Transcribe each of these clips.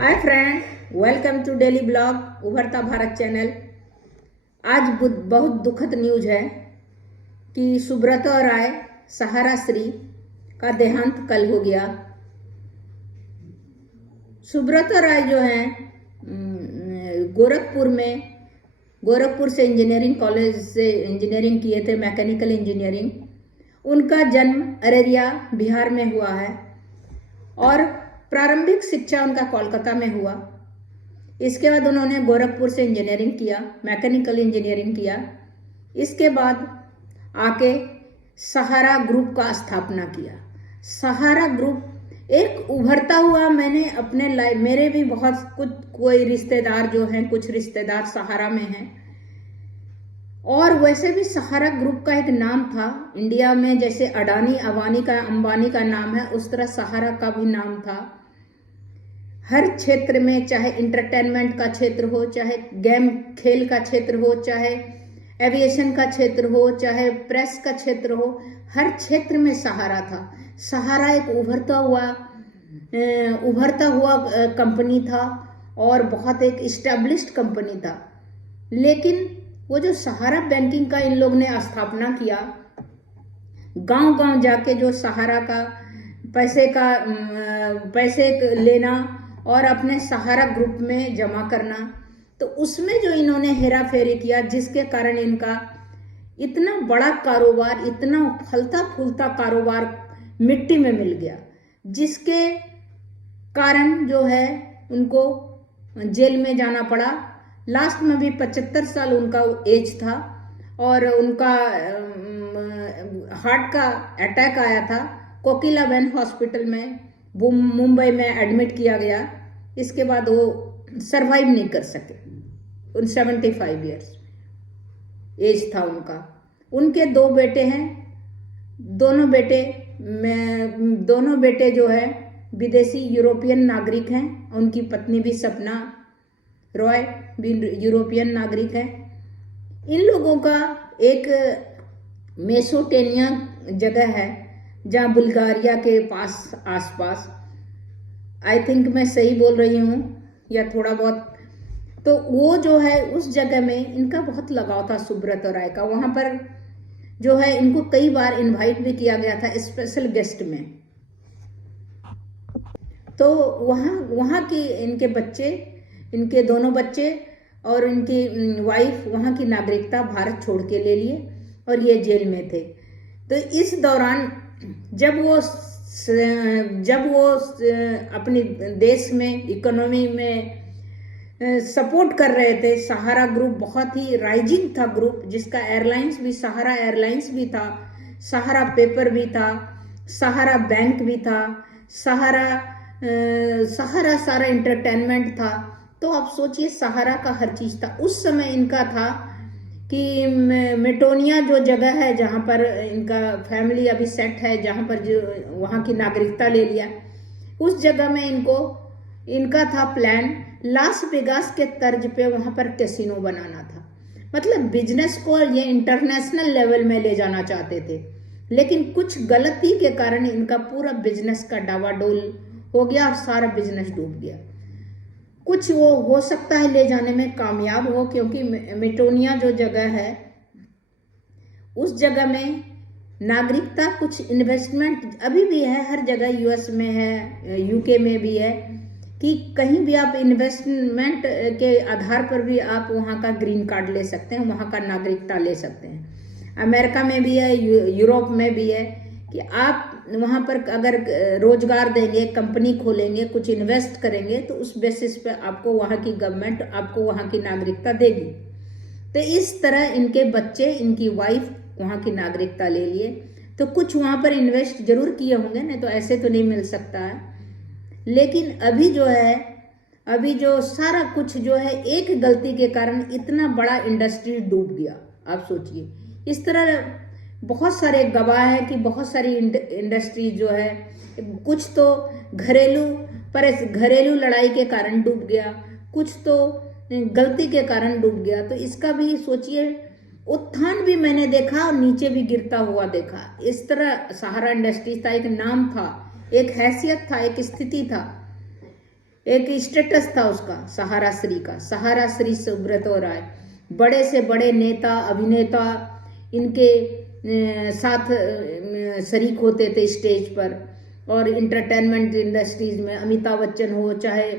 Hi friend, welcome to daily blog Ubharta Bharat channel. आज बहुत दुखद न्यूज है कि सुब्रता राय सहारा श्री का देहांत कल हो गया। सुब्रता राय जो है गोरखपुर से इंजीनियरिंग कॉलेज से इंजीनियरिंग किए थे, मैकेनिकल इंजीनियरिंग। उनका जन्म अररिया बिहार में हुआ है और प्रारंभिक शिक्षा उनका कोलकाता में हुआ। इसके बाद उन्होंने गोरखपुर से इंजीनियरिंग किया, मैकेनिकल इंजीनियरिंग किया। इसके बाद आके सहारा ग्रुप का स्थापना किया। सहारा ग्रुप एक उभरता हुआ, मैंने अपने लाइफ मेरे भी बहुत कोई रिश्तेदार जो हैं, कुछ रिश्तेदार सहारा में हैं। और वैसे भी सहारा ग्रुप का एक नाम था इंडिया में, जैसे अडानी अंबानी का नाम है, उस तरह सहारा का भी नाम था। हर क्षेत्र में, चाहे इंटरटेनमेंट का क्षेत्र हो, चाहे गेम खेल का क्षेत्र हो, चाहे एविएशन का क्षेत्र हो, चाहे प्रेस का क्षेत्र हो, हर क्षेत्र में सहारा था। सहारा एक उभरता हुआ कंपनी था और बहुत एक इस्टेब्लिश्ड कंपनी था। लेकिन वो जो सहारा बैंकिंग का इन लोग ने स्थापना किया, गांव-गांव जाके जो सहारा का पैसे लेना और अपने सहारा ग्रुप में जमा करना, तो उसमें जो इन्होंने हेरा फेरी किया, जिसके कारण इनका इतना बड़ा कारोबार, इतना फलता फूलता कारोबार मिट्टी में मिल गया, जिसके कारण जो है उनको जेल में जाना पड़ा। लास्ट में भी 75 साल उनका एज था और उनका हार्ट का अटैक आया था। कोकिलाबेन हॉस्पिटल में मुंबई में एडमिट किया गया। इसके बाद वो सरवाइव नहीं कर सके। 75 ईयर्स एज था उनका। उनके 2 बेटे हैं। दोनों बेटे जो है विदेशी यूरोपियन नागरिक हैं। उनकी पत्नी भी सपना रॉय भी यूरोपियन नागरिक है। इन लोगों का एक मेसोटेनिया जगह है, जहाँ बुल्गारिया के आसपास, आई थिंक मैं सही बोल रही हूँ या थोड़ा बहुत, तो वो जो है उस जगह में इनका बहुत लगाव था सुब्रता राय का। वहाँ पर जो है इनको कई बार इनवाइट भी किया गया था स्पेशल गेस्ट में। तो वहाँ की इनके दोनों बच्चे और इनकी वाइफ वहाँ की नागरिकता भारत छोड़ के ले लिए और ये जेल में थे। तो इस दौरान जब वो अपने देश में इकोनॉमी में सपोर्ट कर रहे थे, सहारा ग्रुप बहुत ही राइजिंग था ग्रुप, जिसका एयरलाइंस भी सहारा एयरलाइंस भी था, सहारा पेपर भी था, सहारा बैंक भी था, सहारा सारा एंटरटेनमेंट था। तो आप सोचिए, सहारा का हर चीज था। उस समय इनका था कि मेटोनिया जो जगह है जहाँ पर इनका फैमिली अभी सेट है, जहाँ पर जो वहाँ की नागरिकता ले लिया, उस जगह में इनका था प्लान लास वेगास के तर्ज पे वहाँ पर कैसीनो बनाना था। मतलब बिजनेस को ये इंटरनेशनल लेवल में ले जाना चाहते थे। लेकिन कुछ गलती के कारण इनका पूरा बिजनेस का डावाडोल हो गया और सारा बिजनेस डूब गया। कुछ वो हो सकता है ले जाने में कामयाब हो, क्योंकि मेटोनिया जो जगह है उस जगह में नागरिकता, कुछ इन्वेस्टमेंट अभी भी है, हर जगह यूएस में है, यूके में भी है, कि कहीं भी आप इन्वेस्टमेंट के आधार पर भी आप वहाँ का ग्रीन कार्ड ले सकते हैं, वहाँ का नागरिकता ले सकते हैं। अमेरिका में भी है, यूरोप में भी है, कि आप वहाँ पर अगर रोजगार देंगे, कंपनी खोलेंगे, कुछ इन्वेस्ट करेंगे, तो उस बेसिस पे आपको वहाँ की गवर्नमेंट आपको वहाँ की नागरिकता देगी। तो इस तरह इनके बच्चे, इनकी वाइफ वहाँ की नागरिकता ले लिए। तो कुछ वहाँ पर इन्वेस्ट जरूर किए होंगे, नहीं तो ऐसे तो नहीं मिल सकता है। लेकिन अभी जो सारा कुछ जो है, एक गलती के कारण इतना बड़ा इंडस्ट्री डूब गया। आप सोचिए, इस तरह बहुत सारे गवाह है कि बहुत सारी इंडस्ट्री जो है, कुछ तो घरेलू लड़ाई के कारण डूब गया, कुछ तो गलती के कारण डूब गया। तो इसका भी सोचिए, उत्थान भी मैंने देखा और नीचे भी गिरता हुआ देखा। इस तरह सहारा इंडस्ट्रीज था, एक नाम था, एक हैसियत था, एक स्थिति था, एक स्टेटस था उसका सहारा श्री का, सहारा श्री सुब्रतो राय। बड़े से बड़े नेता अभिनेता इनके साथ शरीक होते थे स्टेज पर, और इंटरटेनमेंट इंडस्ट्रीज में अमिताभ बच्चन हो, चाहे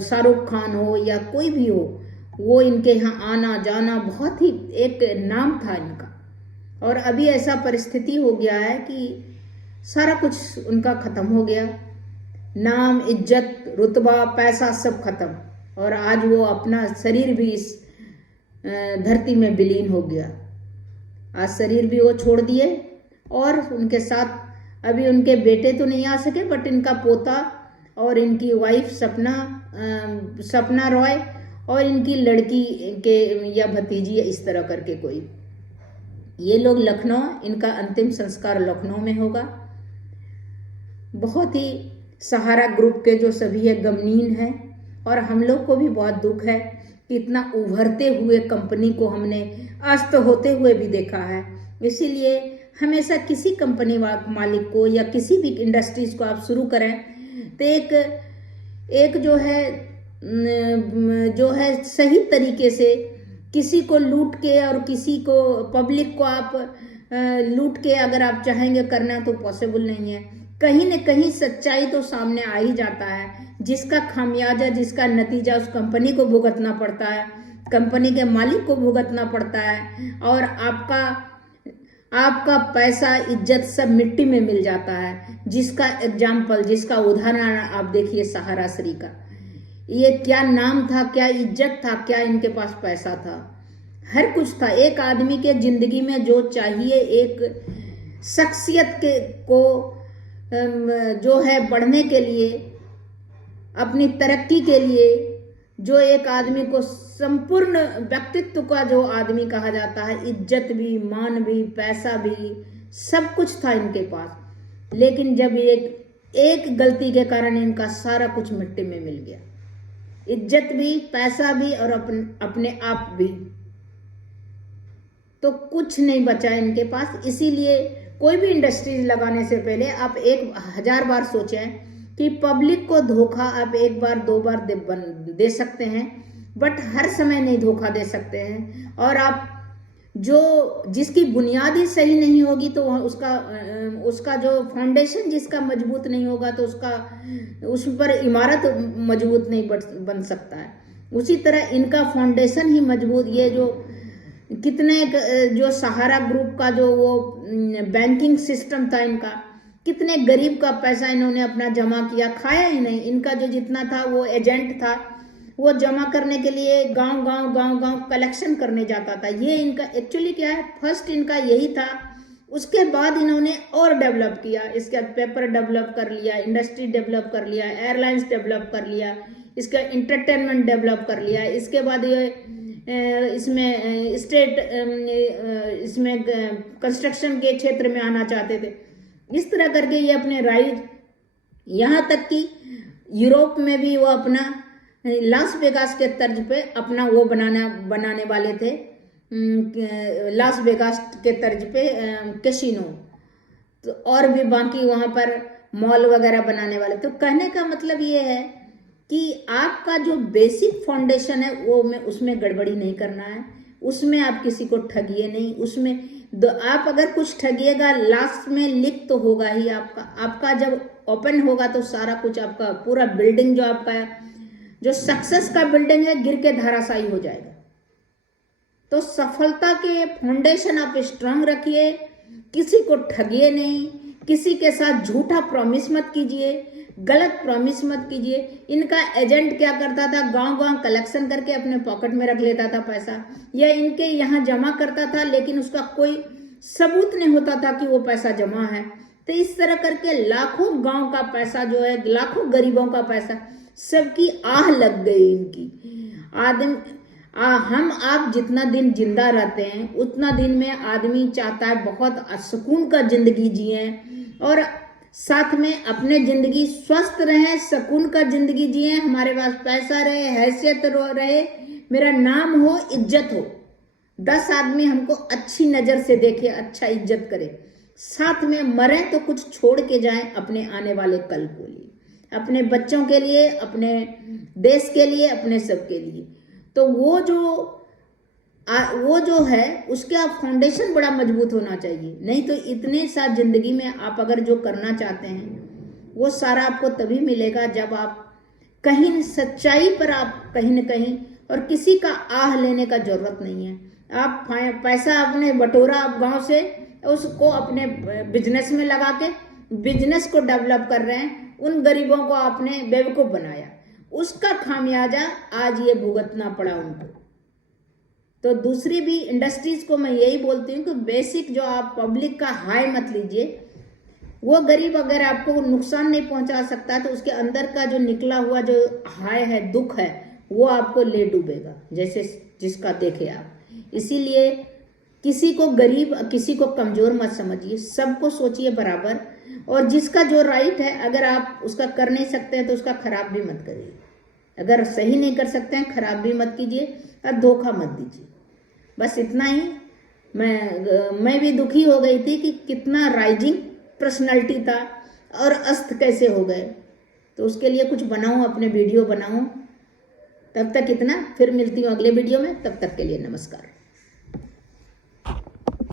शाहरुख खान हो या कोई भी हो, वो इनके यहाँ आना जाना बहुत ही एक नाम था इनका। और अभी ऐसा परिस्थिति हो गया है कि सारा कुछ उनका खत्म हो गया, नाम, इज्जत, रुतबा, पैसा सब खत्म, और आज वो अपना शरीर भी इस धरती में विलीन हो गया। आज शरीर भी वो छोड़ दिए, और उनके साथ अभी उनके बेटे तो नहीं आ सके, बट इनका पोता और इनकी वाइफ सपना रॉय और इनकी लड़की के या भतीजी इस तरह करके कोई, ये लोग लखनऊ, इनका अंतिम संस्कार लखनऊ में होगा। बहुत ही सहारा ग्रुप के जो सभी है गमनीन है, और हम लोग को भी बहुत दुख है कि इतना उभरते हुए कंपनी को हमने अस्त होते हुए भी देखा है। इसीलिए हमेशा किसी कंपनी मालिक को या किसी भी इंडस्ट्रीज को आप शुरू करें तो एक जो है सही तरीके से, किसी को लूट के और किसी को पब्लिक को आप लूट के अगर आप चाहेंगे करना तो पॉसिबल नहीं है। कहीं न कहीं सच्चाई तो सामने आ ही जाता है, जिसका खामियाजा, जिसका नतीजा उस कंपनी को भुगतना पड़ता है, कंपनी के मालिक को भुगतना पड़ता है, और आपका पैसा, इज्जत सब मिट्टी में मिल जाता है। जिसका एग्जाम्पल, जिसका उदाहरण आप देखिए सहारा श्री का, ये क्या नाम था, क्या इज्जत था, क्या इनके पास पैसा था, हर कुछ था। एक आदमी के जिंदगी में जो चाहिए, एक शख्सियत के को जो है बढ़ने के लिए, अपनी तरक्की के लिए, जो एक आदमी को संपूर्ण व्यक्तित्व का जो आदमी कहा जाता है, इज्जत भी, मान भी, पैसा भी, सब कुछ था इनके पास। लेकिन जब एक गलती के कारण इनका सारा कुछ मिट्टी में मिल गया, इज्जत भी, पैसा भी, और अपने आप भी, तो कुछ नहीं बचा इनके पास। इसीलिए कोई भी इंडस्ट्रीज लगाने से पहले आप 1000 बार सोचें कि पब्लिक को धोखा आप 1 बार 2 बार दे सकते हैं, बट हर समय नहीं धोखा दे सकते हैं। और आप जिसकी बुनियाद ही सही नहीं होगी तो उसका जो फाउंडेशन जिसका मजबूत नहीं होगा तो उस पर इमारत मजबूत नहीं बन सकता है। उसी तरह इनका फाउंडेशन ही मजबूत, ये जो सहारा ग्रुप का जो वो बैंकिंग सिस्टम था इनका, कितने गरीब का पैसा इन्होंने अपना जमा किया, खाया ही नहीं। इनका जो जितना था वो एजेंट था, वो जमा करने के लिए गांव कलेक्शन करने जाता था। ये इनका एक्चुअली क्या है, फर्स्ट इनका यही था। उसके बाद इन्होंने और डेवलप किया, इसके बाद पेपर डेवलप कर लिया, इंडस्ट्री डेवलप कर लिया, एयरलाइंस डेवलप कर लिया, इसका इंटरटेनमेंट डेवलप कर लिया। इसके बाद ये इसमें कंस्ट्रक्शन के क्षेत्र में आना चाहते थे। इस तरह करके ये अपने राइज, यहाँ तक कि यूरोप में भी वो अपना लास वेगास के तर्ज पे अपना वो बनाने वाले थे, लास वेगास के तर्ज पे कैसीनो, तो और भी बाकी वहाँ पर मॉल वगैरह बनाने वाले। तो कहने का मतलब ये है कि आपका जो बेसिक फाउंडेशन है वो उसमें गड़बड़ी नहीं करना है, उसमें आप किसी को ठगिए नहीं। उसमें आप अगर कुछ ठगिएगा, लास्ट में लीक तो होगा ही आपका जब ओपन होगा तो सारा कुछ आपका पूरा बिल्डिंग जो आपका जो सक्सेस का बिल्डिंग है गिर के धराशायी हो जाएगा। तो सफलता के फाउंडेशन आप स्ट्रांग रखिए, किसी को ठगिए नहीं, किसी के साथ झूठा प्रॉमिस मत कीजिए, गलत प्रॉमिस मत कीजिए। इनका एजेंट क्या करता था, गांव कलेक्शन करके अपने पॉकेट में रख लेता था पैसा, या इनके यहाँ जमा करता था, लेकिन उसका कोई सबूत नहीं होता था कि वो पैसा जमा है। तो इस तरह करके लाखों गांव का पैसा जो है, लाखों गरीबों का पैसा, सबकी आह लग गई इनकी। हम आप जितना दिन जिंदा रहते हैं उतना दिन में आदमी चाहता है बहुत सुकून का जिंदगी जिए, और साथ में अपने जिंदगी स्वस्थ रहे, सुकून का जिंदगी जिए, हमारे पास पैसा रहे, हैसियत रहे, मेरा नाम हो, इज्जत हो, 10 आदमी हमको अच्छी नजर से देखे, अच्छा इज्जत करे, साथ में मरे तो कुछ छोड़ के जाएं अपने आने वाले कल को लिए। अपने बच्चों के लिए, अपने देश के लिए, अपने सबके लिए। तो वो जो है उसका फाउंडेशन बड़ा मजबूत होना चाहिए। नहीं तो इतने साल जिंदगी में आप अगर जो करना चाहते हैं वो सारा आपको तभी मिलेगा जब आप कहीं सच्चाई पर आप कहीं न कहीं, और किसी का आह लेने का जरूरत नहीं है। आप पैसा अपने बटोरा आप गांव से, उसको अपने बिजनेस में लगा के बिजनेस को डेवलप कर रहे हैं, उन गरीबों को आपने बेवकूफ बनाया, उसका खामियाजा आज ये भुगतना पड़ा उनको। तो दूसरी भी इंडस्ट्रीज को मैं यही बोलती हूँ कि बेसिक जो आप पब्लिक का हाई मत लीजिए। वो गरीब अगर आपको नुकसान नहीं पहुंचा सकता तो उसके अंदर का जो निकला हुआ जो हाय है, दुख है, वो आपको ले डूबेगा, जैसे जिसका देखे आप। इसीलिए किसी को गरीब, किसी को कमजोर मत समझिए, सबको सोचिए बराबर। और जिसका जो राइट है अगर आप उसका कर नहीं सकते हैं तो उसका खराब भी मत करिए। अगर सही नहीं कर सकते हैं खराब भी मत कीजिए और धोखा मत दीजिए। बस इतना ही। मैं भी दुखी हो गई थी कि कितना राइजिंग पर्सनालिटी था और अस्त कैसे हो गए। तो उसके लिए कुछ बनाऊं, अपने वीडियो बनाऊं। तब तक इतना, फिर मिलती हूँ अगले वीडियो में। तब तक के लिए नमस्कार।